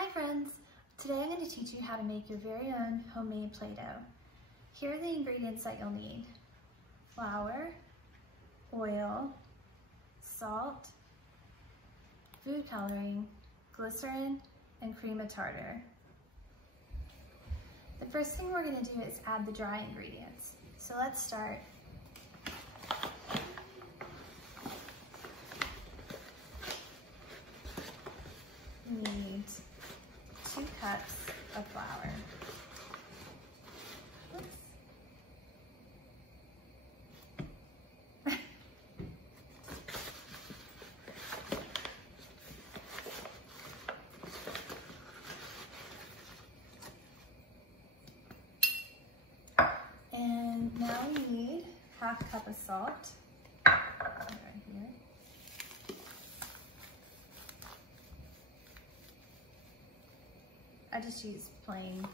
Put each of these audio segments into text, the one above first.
Hi friends! Today I'm going to teach you how to make your very own homemade Play-Doh. Here are the ingredients that you'll need. Flour, oil, salt, food coloring, glycerin, and cream of tartar. The first thing we're going to do is add the dry ingredients. So let's start. We need 2 cups of flour. Oops. And now we need 1/2 cup of salt. Right here. I just use plain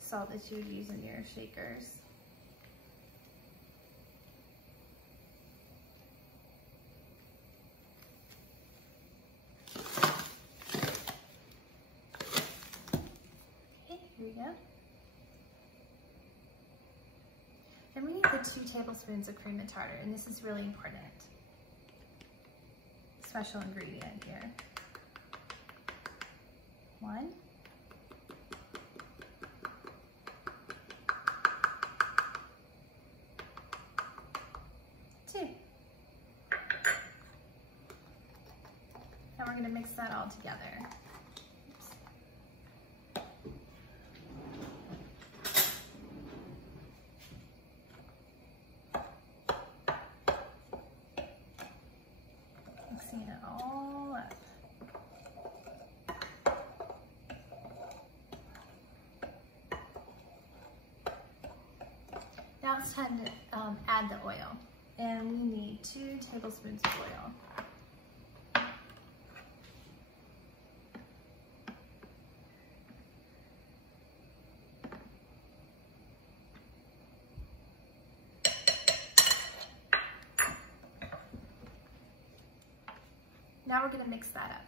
salt that you would use in your shakers. Okay, here we go. Then we need the 2 tablespoons of cream of tartar, and this is really important. Special ingredient here. 1. 2. And we're going to mix that all together. Mixing it all up. Now it's time to add the oil. And we need 2 tablespoons of oil. Now we're going to mix that up.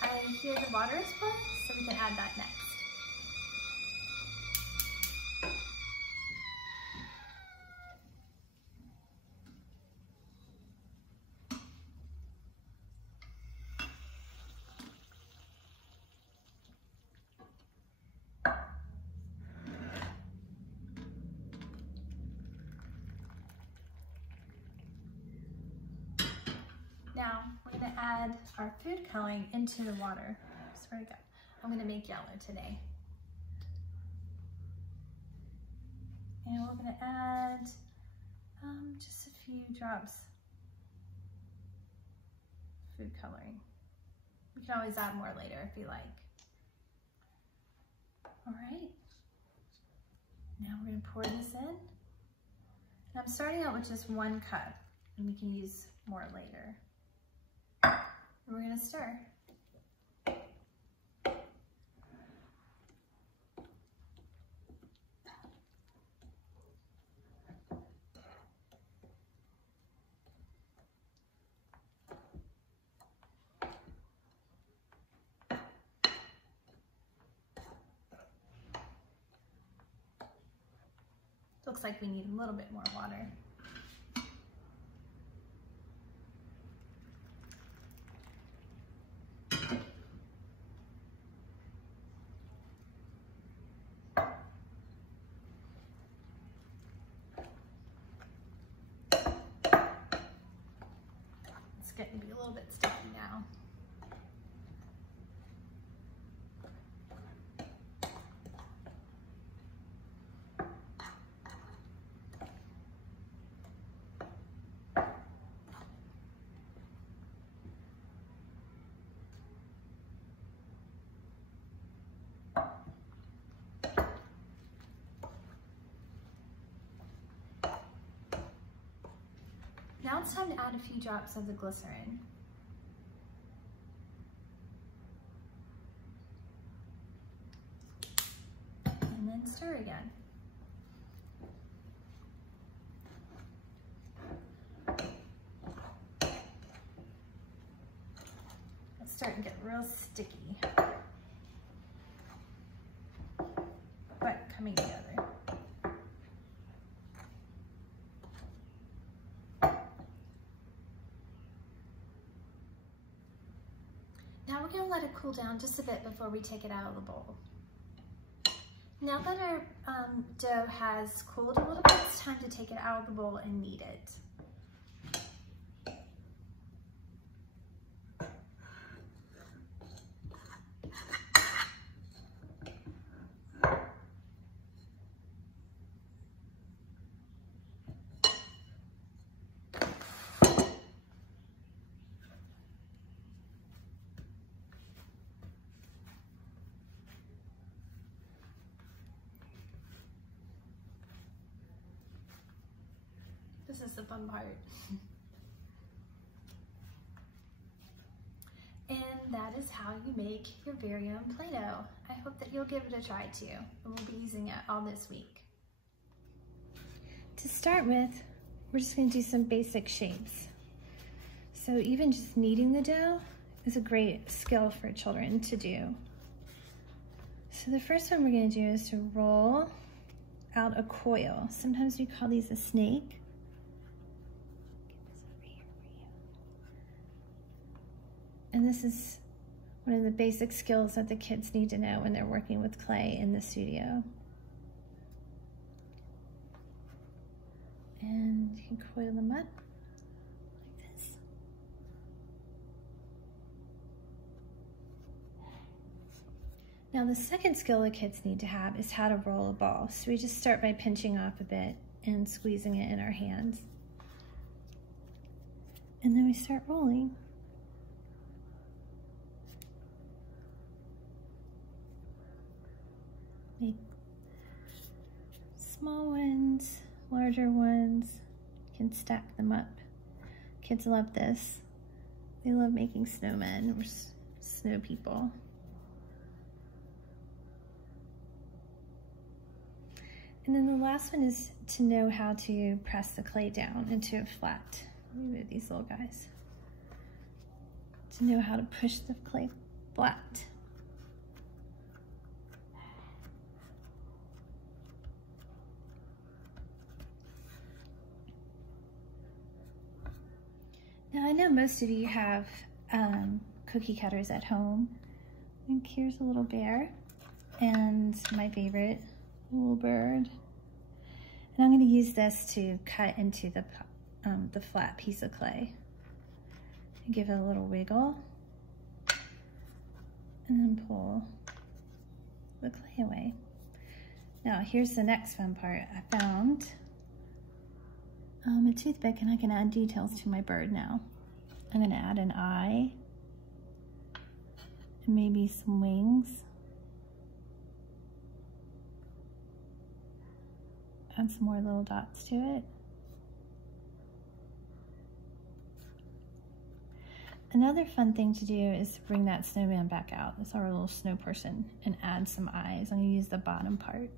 I hear the water is boiling, so we can add that next. Now, we're going to add our food coloring into the water. So where'd it go? I'm going to make yellow today. And we're going to add just a few drops food coloring. You can always add more later if you like. All right. Now we're going to pour this in. And I'm starting out with just 1 cup, and we can use more later. And we're going to stir. Looks like we need a little bit more water. It's getting to be a little bit sticky now. Now it's time to add a few drops of the glycerin. And then stir again. It's starting to get real sticky, but coming together. Now we're going to let it cool down just a bit before we take it out of the bowl. Now that our dough has cooled a little bit, it's time to take it out of the bowl and knead it. This is the fun part. And that is how you make your very own Play-Doh. I hope that you'll give it a try too. And we'll be using it all this week. To start with, we're just going to do some basic shapes. So even just kneading the dough is a great skill for children to do. So the first one we're going to do is to roll out a coil. Sometimes we call these a snake. And this is one of the basic skills that the kids need to know when they're working with clay in the studio. And you can coil them up like this. Now the second skill the kids need to have is how to roll a ball. So we just start by pinching off a bit and squeezing it in our hands. And then we start rolling. Make small ones, larger ones. You can stack them up. Kids love this. They love making snowmen or snow people. And then the last one is to know how to press the clay down into a flat. Let me move these little guys. To know how to push the clay flat. Now I know most of you have cookie cutters at home. And here's a little bear and my favorite, little bird. And I'm going to use this to cut into the flat piece of clay. And give it a little wiggle and then pull the clay away. Now here's the next fun part. I found a toothpick and I can add details to my bird now. I'm going to add an eye and maybe some wings. Add some more little dots to it. Another fun thing to do is to bring that snowman back out. It's our little snow person, and add some eyes. I'm going to use the bottom part.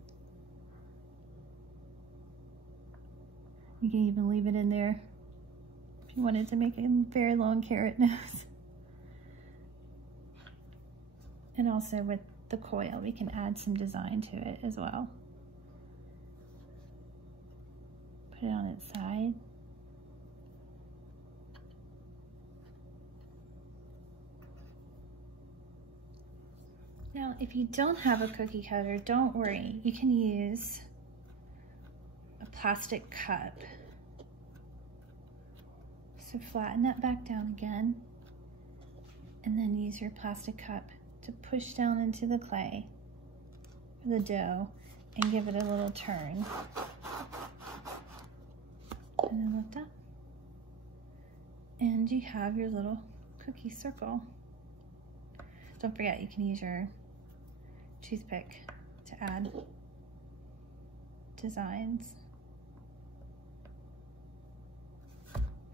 You can even leave it in there if you wanted to make a very long carrot nose. And also with the coil, we can add some design to it as well. Put it on its side. Now, if you don't have a cookie cutter, don't worry. You can use a plastic cup. So flatten that back down again, and then use your plastic cup to push down into the clay, the dough, and give it a little turn. And then lift up. And you have your little cookie circle. Don't forget, you can use your toothpick to add designs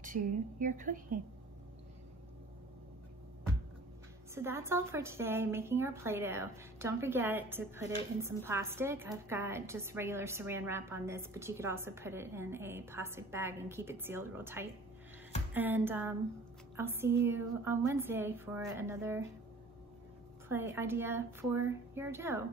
to your cookie. So So that's all for today, making our Play-Doh. Don't forget to put it in some plastic. I've got just regular saran wrap on this, but you could also put it in a plastic bag and keep it sealed real tight. And I'll see you on Wednesday for another play idea for your dough.